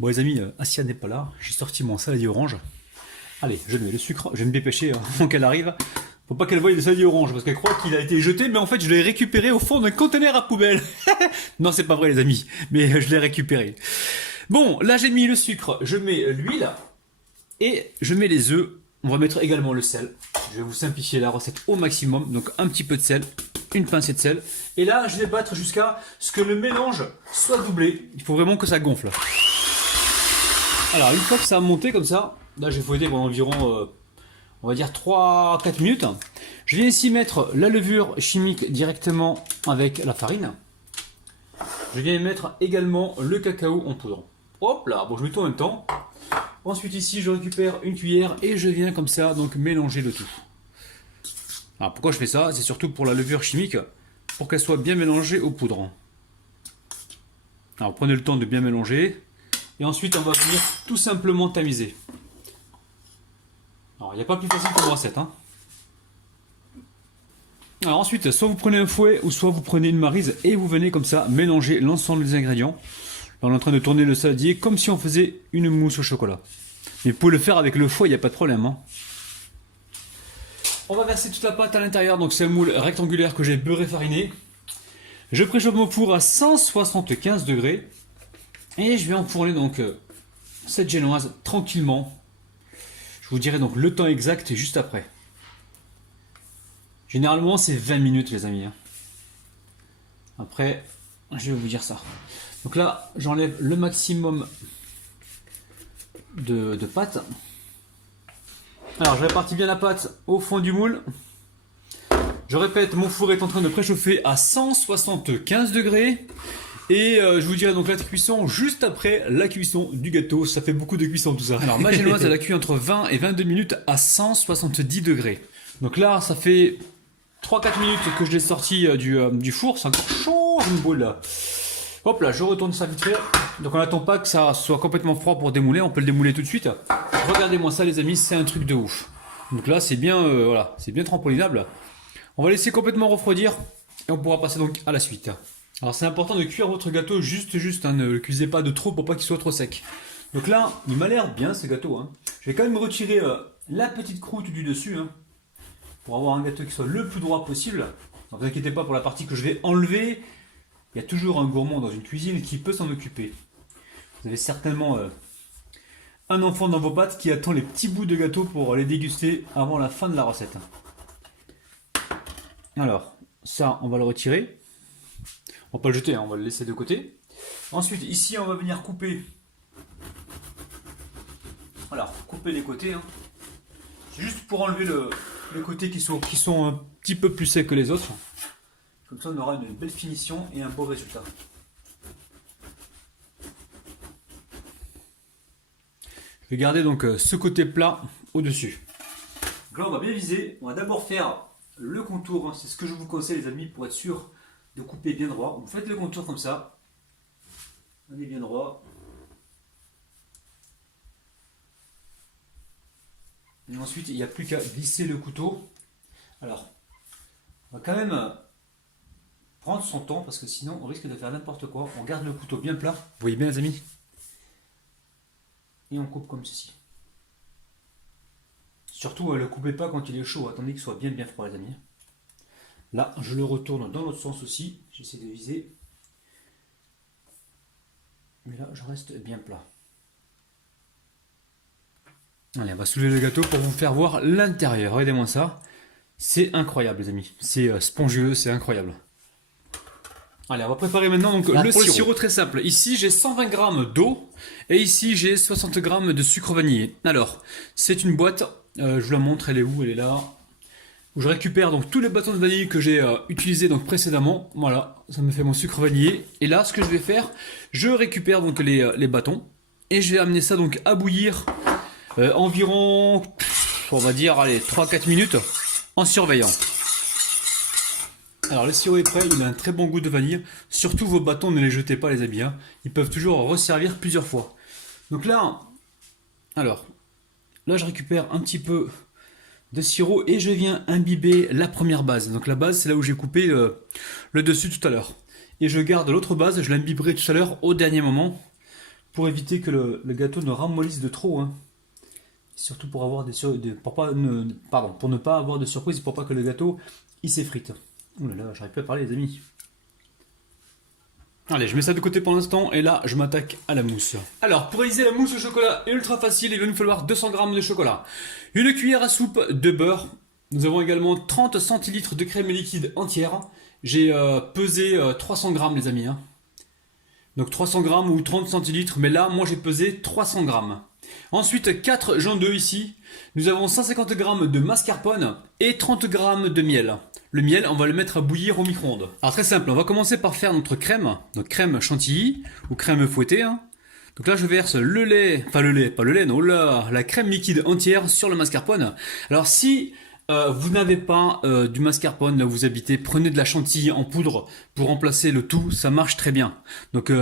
Bon les amis, Asia n'est pas là, j'ai sorti mon saladier orange. Allez, je mets le sucre, je vais me dépêcher avant qu'elle arrive. Faut pas qu'elle voie le saladier orange, parce qu'elle croit qu'il a été jeté, mais en fait je l'ai récupéré au fond d'un conteneur à poubelle. Non, c'est pas vrai les amis, mais je l'ai récupéré. Bon, là j'ai mis le sucre, je mets l'huile, et je mets les œufs. On va mettre également le sel. Je vais vous simplifier la recette au maximum, donc un petit peu de sel, une pincée de sel. Et là, je vais battre jusqu'à ce que le mélange soit doublé. Il faut vraiment que ça gonfle. Alors, une fois que ça a monté comme ça, là j'ai fouetté pendant environ, on va dire 3-4 minutes. Je viens ici mettre la levure chimique directement avec la farine. Je viens mettre également le cacao en poudre. Hop là, bon je mets tout en même temps. Ensuite ici je récupère une cuillère et je viens comme ça donc mélanger le tout. Alors pourquoi je fais ça? C'est surtout pour la levure chimique, pour qu'elle soit bien mélangée aux poudres. Alors prenez le temps de bien mélanger. Et ensuite on va venir tout simplement tamiser. Alors il n'y a pas plus facile comme recette. Alors ensuite, soit vous prenez un fouet ou soit vous prenez une maryse et vous venez comme ça mélanger l'ensemble des ingrédients. Là, on est en train de tourner le saladier comme si on faisait une mousse au chocolat. Mais vous pouvez le faire avec le fouet, il n'y a pas de problème. On va verser toute la pâte à l'intérieur, donc c'est un moule rectangulaire que j'ai beurré fariné. Je préchauffe mon four à 175 degrés et je vais enfourner donc cette génoise tranquillement. Je vous dirai donc le temps exact juste après. Généralement c'est 20 minutes les amis. Après, je vais vous dire ça. Donc là, j'enlève le maximum de pâte. Alors, je répartis bien la pâte au fond du moule. Je répète, mon four est en train de préchauffer à 175 degrés. Et je vous dirai donc la cuisson juste après la cuisson du gâteau. Ça fait beaucoup de cuisson tout ça. Alors, ma génoise, elle a cuit entre 20 et 22 minutes à 170 degrés. Donc là, ça fait 3-4 minutes que je l'ai sorti du four. C'est encore chaud, une boule là. Hop là, je retourne ça vite fait. Donc on n'attend pas que ça soit complètement froid pour démouler, on peut le démouler tout de suite. Regardez-moi ça les amis, c'est un truc de ouf. Donc là c'est bien, voilà, c'est bien trampolinable. On va laisser complètement refroidir et on pourra passer donc à la suite. Alors c'est important de cuire votre gâteau juste, ne le cuisez pas de trop pour pas qu'il soit trop sec. Donc là, il m'a l'air bien ce gâteau. Je vais quand même retirer la petite croûte du dessus pour avoir un gâteau qui soit le plus droit possible. Ne vous inquiétez pas pour la partie que je vais enlever. Il y a toujours un gourmand dans une cuisine qui peut s'en occuper. Vous avez certainement un enfant dans vos pattes qui attend les petits bouts de gâteau pour les déguster avant la fin de la recette. Alors, ça, on va le retirer. On va pas le jeter, on va le laisser de côté. Ensuite, ici, on va venir couper. Voilà, couper les côtés. C'est juste pour enlever les côtés qui sont un petit peu plus secs que les autres. Comme ça, on aura une belle finition et un beau résultat. Je vais garder donc ce côté plat au-dessus. Là, on va bien viser. On va d'abord faire le contour. C'est ce que je vous conseille, les amis, pour être sûr de couper bien droit. Vous faites le contour comme ça. On est bien droit. Et ensuite, il n'y a plus qu'à glisser le couteau. Alors, on va quand même prendre son temps parce que sinon on risque de faire n'importe quoi. On garde le couteau bien plat. Vous voyez bien les amis? Et on coupe comme ceci. Surtout ne le coupez pas quand il est chaud. Attendez qu'il soit bien froid les amis. Là je le retourne dans l'autre sens aussi. J'essaie de viser. Mais là je reste bien plat. Allez, on va soulever le gâteau pour vous faire voir l'intérieur. Regardez-moi ça. C'est incroyable les amis. C'est spongieux, c'est incroyable. Allez, on va préparer maintenant donc le sirop très simple. Ici, j'ai 120 g d'eau et ici, j'ai 60 g de sucre vanillé. Alors, c'est une boîte, je vous la montre, elle est où? Elle est là. Où je récupère donc tous les bâtons de vanille que j'ai utilisés donc précédemment. Voilà, ça me fait mon sucre vanillé. Et là, ce que je vais faire, je récupère donc les bâtons et je vais amener ça donc à bouillir environ, on va dire, allez, 3-4 minutes en surveillant. Alors le sirop est prêt, il a un très bon goût de vanille. Surtout vos bâtons, ne les jetez pas les amis. Ils peuvent toujours resservir plusieurs fois. Donc là, là je récupère un petit peu de sirop et je viens imbiber la première base. Donc la base c'est là où j'ai coupé le dessus tout à l'heure. Et je garde l'autre base, je l'imbiberai tout à l'heure au dernier moment pour éviter que le gâteau ne ramollisse de trop. Hein. Surtout pour avoir pour ne pas avoir de surprise, pour pas que le gâteau il s'effrite. Oh là là, j'arrive plus à parler les amis. Allez, je mets ça de côté pour l'instant et là je m'attaque à la mousse. Alors pour réaliser la mousse au chocolat est ultra facile, il va nous falloir 200 g de chocolat, une cuillère à soupe de beurre, nous avons également 30 centilitres de crème liquide entière, j'ai pesé 300 g les amis. Hein. Donc 300 g ou 30 centilitres, mais là moi j'ai pesé 300 g. Ensuite 4 jaune d'œuf ici, nous avons 150 g de mascarpone et 30 g de miel. Le miel, on va le mettre à bouillir au micro-ondes. Alors très simple, on va commencer par faire notre crème, donc crème chantilly ou crème fouettée. Hein. Donc là je verse le lait, pas le lait, non, la crème liquide entière sur le mascarpone. Alors si vous n'avez pas du mascarpone là où vous habitez, prenez de la chantilly en poudre pour remplacer le tout, ça marche très bien. Donc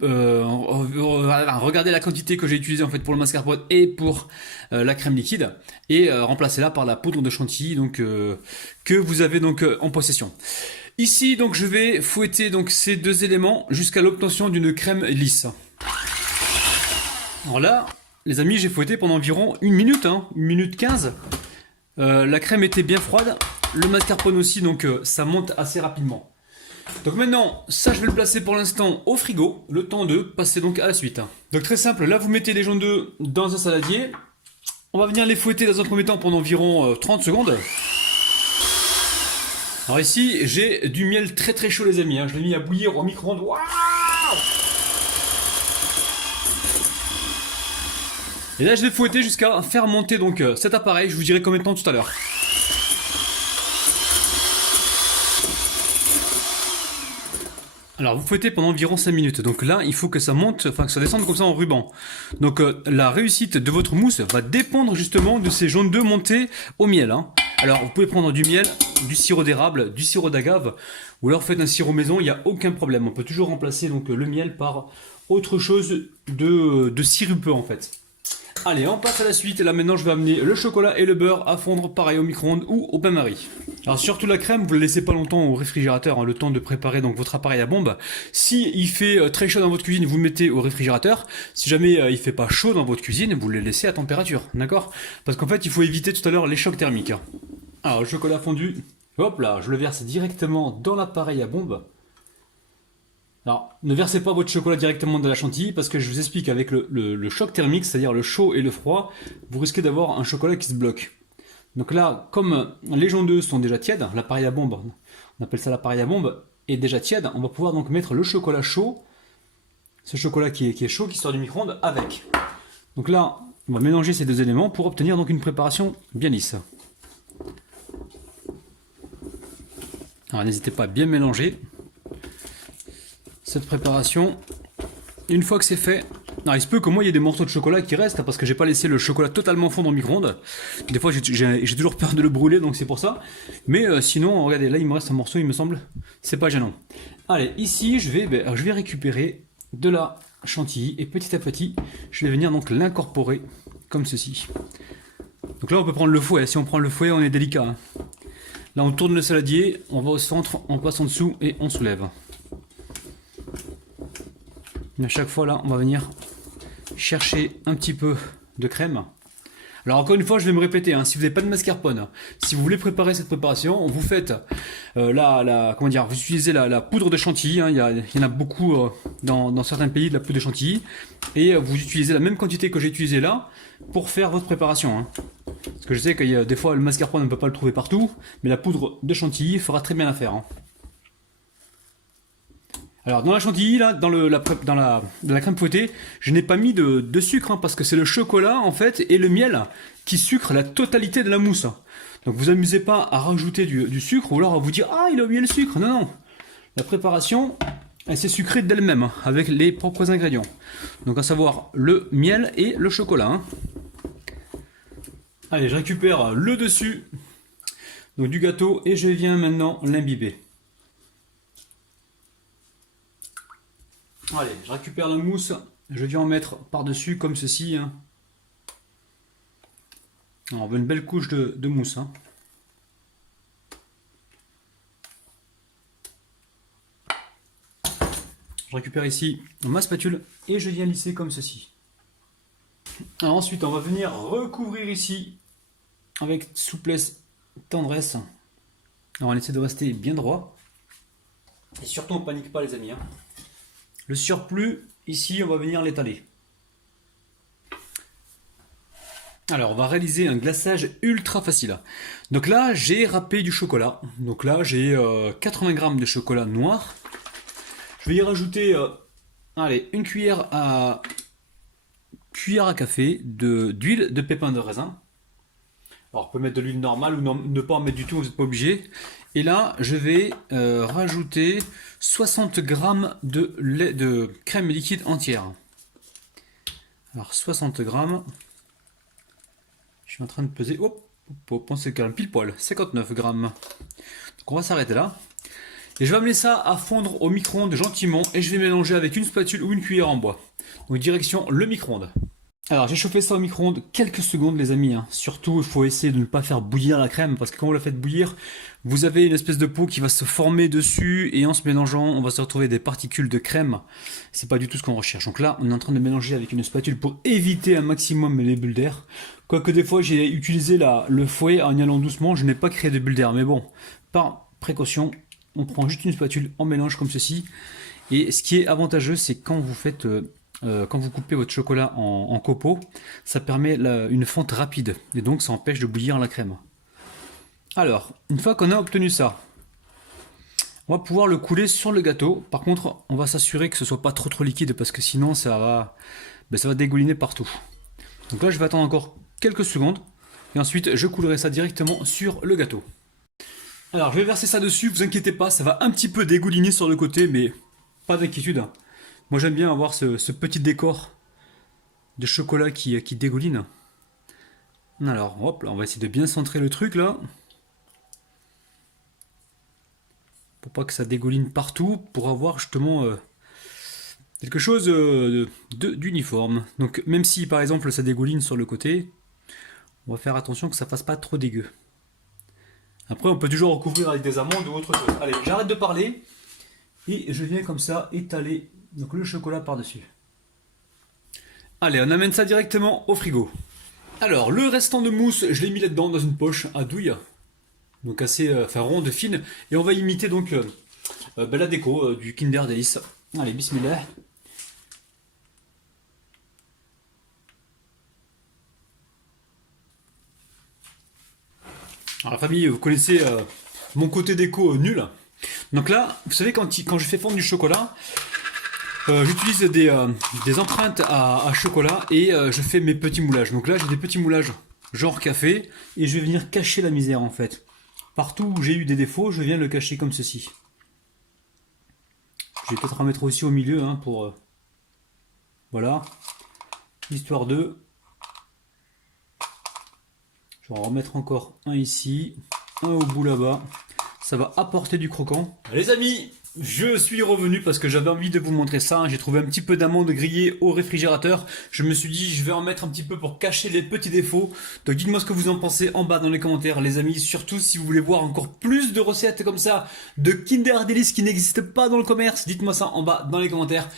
regardez la quantité que j'ai utilisée en fait pour le mascarpone et pour la crème liquide et remplacez-la par la poudre de chantilly donc que vous avez donc en possession. Ici donc je vais fouetter donc ces deux éléments jusqu'à l'obtention d'une crème lisse. Alors là les amis, j'ai fouetté pendant environ 1 minute, 1 minute 15. La crème était bien froide, le mascarpone aussi, donc ça monte assez rapidement. Donc maintenant, ça je vais le placer pour l'instant au frigo, le temps de passer donc à la suite. Donc très simple, là vous mettez les jaunes d'œufs dans un saladier. On va venir les fouetter dans un premier temps pendant environ 30 secondes. Alors ici, j'ai du miel très très chaud les amis, hein. Je l'ai mis à bouillir au micro-ondes. Waouh! Et là je vais fouetter jusqu'à faire monter donc cet appareil, je vous dirai combien de temps tout à l'heure. Alors vous fouettez pendant environ 5 minutes, donc là il faut que ça monte, enfin que ça descende comme ça en ruban. Donc la réussite de votre mousse va dépendre justement de ces jaunes d'œufs montés au miel. Hein. Alors vous pouvez prendre du miel, du sirop d'érable, du sirop d'agave, ou alors faites un sirop maison, il n'y a aucun problème. On peut toujours remplacer donc le miel par autre chose de sirupeux en fait. Allez, on passe à la suite. Là maintenant je vais amener le chocolat et le beurre à fondre pareil au micro-ondes ou au bain-marie. Alors surtout la crème, vous ne la laissez pas longtemps au réfrigérateur, hein, le temps de préparer donc votre appareil à bombe. Si il fait très chaud dans votre cuisine, vous le mettez au réfrigérateur. Si jamais il fait pas chaud dans votre cuisine, vous le laissez à température, d'accord? Parce qu'en fait il faut éviter tout à l'heure les chocs thermiques. Alors le chocolat fondu, hop là, je le verse directement dans l'appareil à bombe. Alors, ne versez pas votre chocolat directement dans la chantilly parce que je vous explique, avec le choc thermique, c'est-à-dire le chaud et le froid, vous risquez d'avoir un chocolat qui se bloque. Donc là, comme les jaunes d'œufs sont déjà tièdes, l'appareil à bombe, on appelle ça l'appareil à bombe, est déjà tiède, on va pouvoir donc mettre le chocolat chaud, ce chocolat qui est chaud, qui sort du micro-ondes, avec. Donc là, on va mélanger ces deux éléments pour obtenir donc une préparation bien lisse. Alors n'hésitez pas à bien mélanger cette préparation. Une fois que c'est fait, alors il se peut que moi il y ait des morceaux de chocolat qui restent parce que j'ai pas laissé le chocolat totalement fondre au micro-ondes. Des fois j'ai toujours peur de le brûler, donc c'est pour ça. Mais sinon, regardez, là il me reste un morceau, il me semble. C'est pas gênant. Allez, ici je vais récupérer de la chantilly et petit à petit je vais venir donc l'incorporer comme ceci. Donc là on peut prendre le fouet. Si on prend le fouet, on est délicat. Hein. Là on tourne le saladier, on va au centre, on passe en dessous et on soulève. Et à chaque fois là, on va venir chercher un petit peu de crème. Alors encore une fois, je vais me répéter, hein, si vous n'avez pas de mascarpone, si vous voulez préparer cette préparation, vous faites vous utilisez la poudre de chantilly, hein, il y en a beaucoup dans certains pays de la poudre de chantilly, et vous utilisez la même quantité que j'ai utilisée là pour faire votre préparation. Hein. Parce que je sais que des fois le mascarpone on ne peut pas le trouver partout, mais la poudre de chantilly fera très bien l'affaire. Hein. Alors dans la chantilly, là, dans la crème fouettée, je n'ai pas mis de sucre, hein, parce que c'est le chocolat en fait et le miel qui sucrent la totalité de la mousse. Donc vous amusez pas à rajouter du sucre ou alors à vous dire ah il a oublié le sucre. Non non, la préparation elle s'est sucrée d'elle-même hein, avec les propres ingrédients. Donc à savoir le miel et le chocolat. Hein. Allez, je récupère le dessus donc du gâteau et je viens maintenant l'imbiber. Allez, je récupère la mousse, je viens en mettre par-dessus comme ceci. Hein. Alors, on veut une belle couche de mousse. Hein. Je récupère ici ma spatule et je viens lisser comme ceci. Alors ensuite, on va venir recouvrir ici avec souplesse, tendresse. Alors on essaie de rester bien droit. Et surtout, on ne panique pas les amis. Le surplus, ici, on va venir l'étaler. Alors, on va réaliser un glaçage ultra facile. Donc là, j'ai râpé du chocolat. Donc là, j'ai 80 g de chocolat noir. Je vais y rajouter, allez, une cuillère à café d'huile de pépins de raisin. Alors, on peut mettre de l'huile normale ou ne pas en mettre du tout, vous n'êtes pas obligé. Et là, je vais rajouter 60 g de crème liquide entière. Alors, 60 g. Je suis en train de peser. Hop, hop, c'est quand même pile poil. 59 g. Donc, on va s'arrêter là. Et je vais amener ça à fondre au micro-ondes gentiment. Et je vais mélanger avec une spatule ou une cuillère en bois. Donc, direction le micro-ondes. Alors j'ai chauffé ça au micro-ondes quelques secondes les amis. Surtout il faut essayer de ne pas faire bouillir la crème parce que quand vous la faites bouillir, vous avez une espèce de peau qui va se former dessus et en se mélangeant on va se retrouver des particules de crème. C'est pas du tout ce qu'on recherche. Donc là on est en train de mélanger avec une spatule pour éviter un maximum les bulles d'air. Quoique des fois j'ai utilisé le fouet en y allant doucement, je n'ai pas créé de bulles d'air. Mais bon, par précaution, on prend juste une spatule, on mélange comme ceci. Et ce qui est avantageux c'est quand vous faites... quand vous coupez votre chocolat en copeaux, ça permet une fonte rapide et donc ça empêche de bouillir la crème. Alors, une fois qu'on a obtenu ça, on va pouvoir le couler sur le gâteau. Par contre, on va s'assurer que ce soit pas trop liquide parce que sinon ça va dégouliner partout. Donc là, je vais attendre encore quelques secondes et ensuite je coulerai ça directement sur le gâteau. Alors, je vais verser ça dessus, vous inquiétez pas, ça va un petit peu dégouliner sur le côté, mais pas d'inquiétude. Moi j'aime bien avoir ce petit décor de chocolat qui dégouline. Alors hop, là, on va essayer de bien centrer le truc là. Pour pas que ça dégouline partout, pour avoir justement quelque chose d'uniforme. Donc même si par exemple ça dégouline sur le côté, on va faire attention que ça fasse pas trop dégueu. Après on peut toujours recouvrir avec des amandes ou autre chose. Allez, j'arrête de parler et je viens comme ça étaler donc le chocolat par-dessus. Allez, on amène ça directement au frigo. Alors, le restant de mousse, je l'ai mis là-dedans dans une poche à douille. Donc assez ronde, fine. Et on va imiter donc la déco du Kinder Delice. Allez, bismillah. Alors la famille, vous connaissez mon côté déco nul. Donc là, vous savez quand je fais fondre du chocolat, j'utilise des empreintes à chocolat et je fais mes petits moulages. Donc là j'ai des petits moulages genre café et je vais venir cacher la misère en fait. Partout où j'ai eu des défauts, je viens le cacher comme ceci. Je vais peut-être en mettre aussi au milieu pour... voilà. Histoire de... Je vais en remettre encore un ici, un au bout là-bas. Ça va apporter du croquant. Les amis, je suis revenu parce que j'avais envie de vous montrer ça. J'ai trouvé un petit peu d'amandes grillées au réfrigérateur. Je me suis dit, je vais en mettre un petit peu pour cacher les petits défauts. Donc dites-moi ce que vous en pensez en bas dans les commentaires, les amis. Surtout si vous voulez voir encore plus de recettes comme ça, de Kinder Delice qui n'existent pas dans le commerce. Dites-moi ça en bas dans les commentaires.